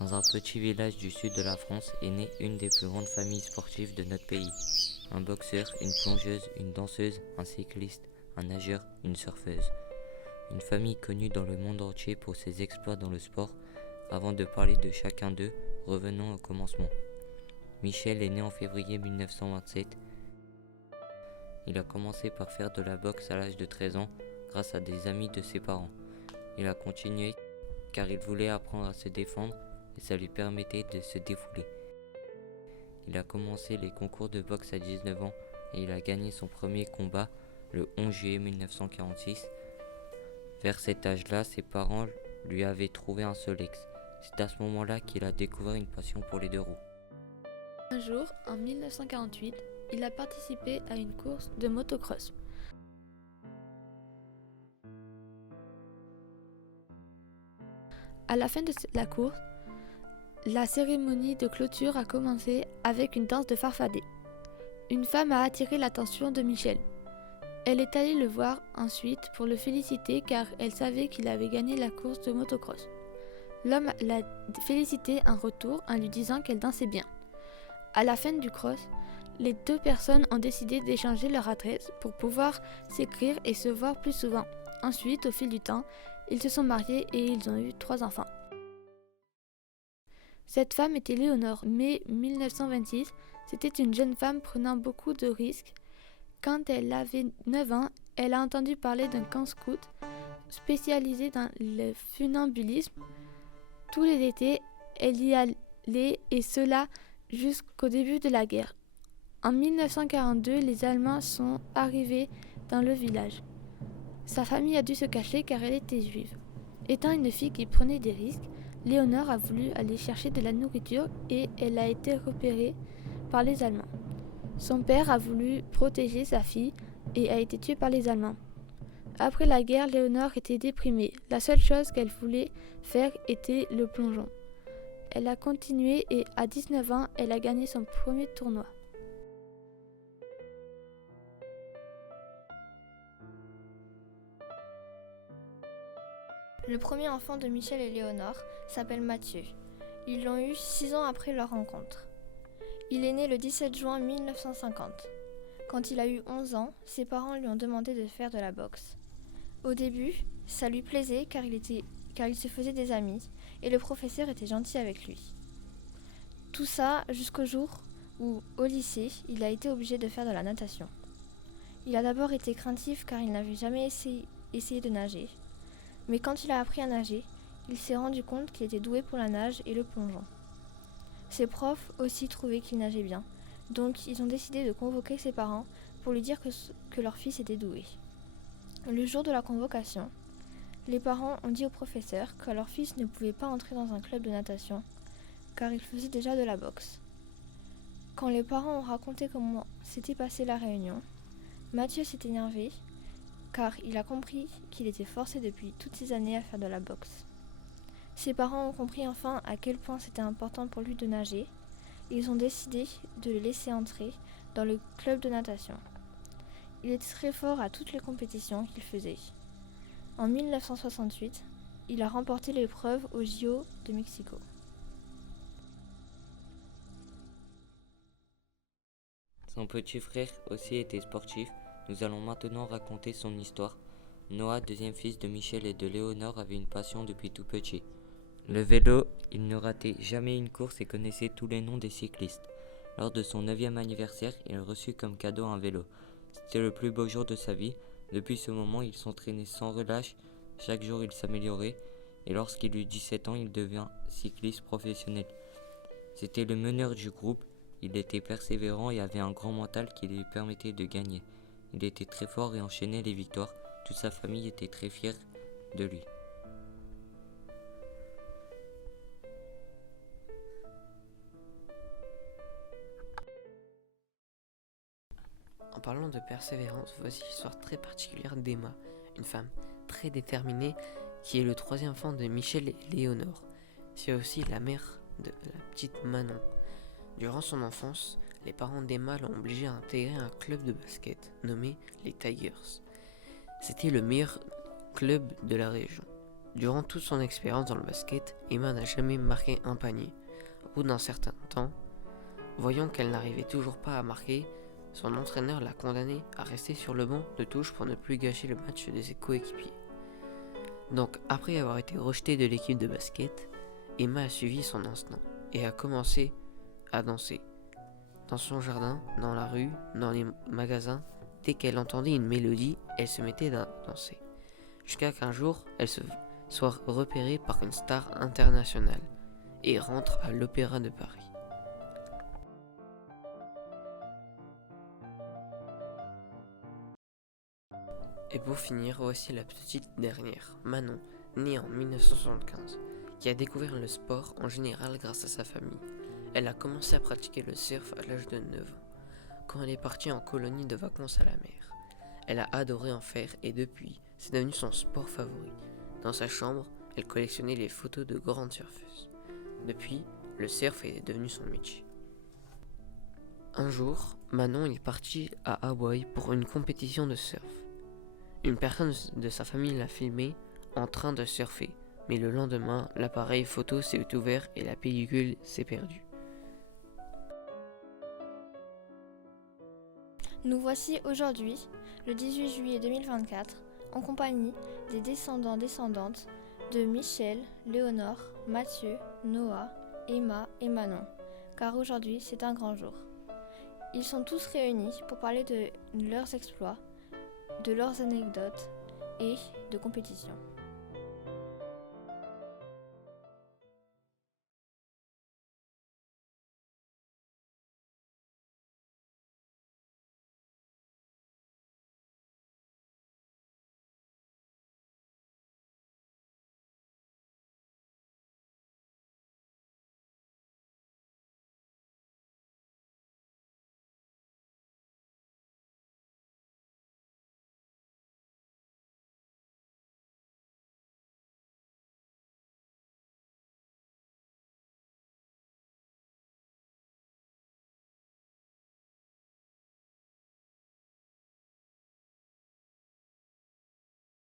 Dans un petit village du sud de la France est née une des plus grandes familles sportives de notre pays. Un boxeur, une plongeuse, une danseuse, un cycliste, un nageur, une surfeuse. Une famille connue dans le monde entier pour ses exploits dans le sport. Avant de parler de chacun d'eux, revenons au commencement. Michel est né en février 1927. Il a commencé par faire de la boxe à l'âge de 13 ans grâce à des amis de ses parents. Il a continué car il voulait apprendre à se défendre et ça lui permettait de se défouler. Il a commencé les concours de boxe à 19 ans et il a gagné son premier combat le 11 juillet 1946. Vers cet âge-là, ses parents lui avaient trouvé un Solex. C'est à ce moment-là qu'il a découvert une passion pour les deux roues. Un jour, en 1948, il a participé à une course de motocross. À la fin de la course, la cérémonie de clôture a commencé avec une danse de farfadet. Une femme a attiré l'attention de Michel. Elle est allée le voir ensuite pour le féliciter car elle savait qu'il avait gagné la course de motocross. L'homme l'a félicité en retour en lui disant qu'elle dansait bien. À la fin du cross, les deux personnes ont décidé d'échanger leur adresse pour pouvoir s'écrire et se voir plus souvent. Ensuite, au fil du temps, ils se sont mariés et ils ont eu 3 enfants. Cette femme était Léonore. Mai 1926, c'était une jeune femme prenant beaucoup de risques. Quand elle avait 9 ans, elle a entendu parler d'un camp scout spécialisé dans le funambulisme. Tous les étés, elle y allait et cela jusqu'au début de la guerre. En 1942, les Allemands sont arrivés dans le village. Sa famille a dû se cacher car elle était juive. Étant une fille qui prenait des risques, Léonore a voulu aller chercher de la nourriture et elle a été repérée par les Allemands. Son père a voulu protéger sa fille et a été tué par les Allemands. Après la guerre, Léonore était déprimée. La seule chose qu'elle voulait faire était le plongeon. Elle a continué et à 19 ans, elle a gagné son premier tournoi. Le premier enfant de Michel et Léonore s'appelle Mathieu. Ils l'ont eu 6 ans après leur rencontre. Il est né le 17 juin 1950. Quand il a eu 11 ans, ses parents lui ont demandé de faire de la boxe. Au début, ça lui plaisait car il se faisait des amis et le professeur était gentil avec lui. Tout ça jusqu'au jour où, au lycée, il a été obligé de faire de la natation. Il a d'abord été craintif car il n'avait jamais essayé de nager. Mais quand il a appris à nager, il s'est rendu compte qu'il était doué pour la nage et le plongeon. Ses profs aussi trouvaient qu'il nageait bien, donc ils ont décidé de convoquer ses parents pour lui dire que leur fils était doué. Le jour de la convocation, les parents ont dit au professeur que leur fils ne pouvait pas entrer dans un club de natation, car il faisait déjà de la boxe. Quand les parents ont raconté comment s'était passée la réunion, Mathieu s'est énervé, car il a compris qu'il était forcé depuis toutes ces années à faire de la boxe. Ses parents ont compris enfin à quel point c'était important pour lui de nager, et ils ont décidé de le laisser entrer dans le club de natation. Il était très fort à toutes les compétitions qu'il faisait. En 1968, il a remporté l'épreuve aux JO de Mexico. Son petit frère aussi était sportif. Nous allons maintenant raconter son histoire. Noah, deuxième fils de Michel et de Léonore, avait une passion depuis tout petit. Le vélo, il ne ratait jamais une course et connaissait tous les noms des cyclistes. Lors de son 9e anniversaire, il reçut comme cadeau un vélo. C'était le plus beau jour de sa vie. Depuis ce moment, il s'entraînait sans relâche. Chaque jour, il s'améliorait. Et lorsqu'il eut 17 ans, il devint cycliste professionnel. C'était le meneur du groupe. Il était persévérant et avait un grand mental qui lui permettait de gagner. Il était très fort et enchaînait les victoires. Toute sa famille était très fière de lui. En parlant de persévérance, voici l'histoire très particulière d'Emma, une femme très déterminée qui est le 3e enfant de Michel et Léonore. C'est aussi la mère de la petite Manon. Durant son enfance, les parents d'Emma l'ont obligée à intégrer un club de basket nommé les Tigers. C'était le meilleur club de la région. Durant toute son expérience dans le basket, Emma n'a jamais marqué un panier. Au bout d'un certain temps, voyant qu'elle n'arrivait toujours pas à marquer, son entraîneur l'a condamnée à rester sur le banc de touche pour ne plus gâcher le match de ses coéquipiers. Donc, après avoir été rejetée de l'équipe de basket, Emma a suivi son instinct et a commencé à danser. Dans son jardin, dans la rue, dans les magasins, dès qu'elle entendait une mélodie, elle se mettait à danser. Jusqu'à qu'un jour, elle se soit repérée par une star internationale et rentre à l'Opéra de Paris. Et pour finir, voici la petite dernière, Manon, née en 1975, qui a découvert le sport en général grâce à sa famille. Elle a commencé à pratiquer le surf à l'âge de 9 ans, quand elle est partie en colonie de vacances à la mer. Elle a adoré en faire et depuis, c'est devenu son sport favori. Dans sa chambre, elle collectionnait les photos de grandes surfeuses. Depuis, le surf est devenu son métier. Un jour, Manon est partie à Hawaï pour une compétition de surf. Une personne de sa famille l'a filmé en train de surfer, mais le lendemain, l'appareil photo s'est ouvert et la pellicule s'est perdue. Nous voici aujourd'hui, le 18 juillet 2024, en compagnie des descendants-descendantes de Michel, Léonore, Mathieu, Noah, Emma et Manon, car aujourd'hui c'est un grand jour. Ils sont tous réunis pour parler de leurs exploits, de leurs anecdotes et de compétitions.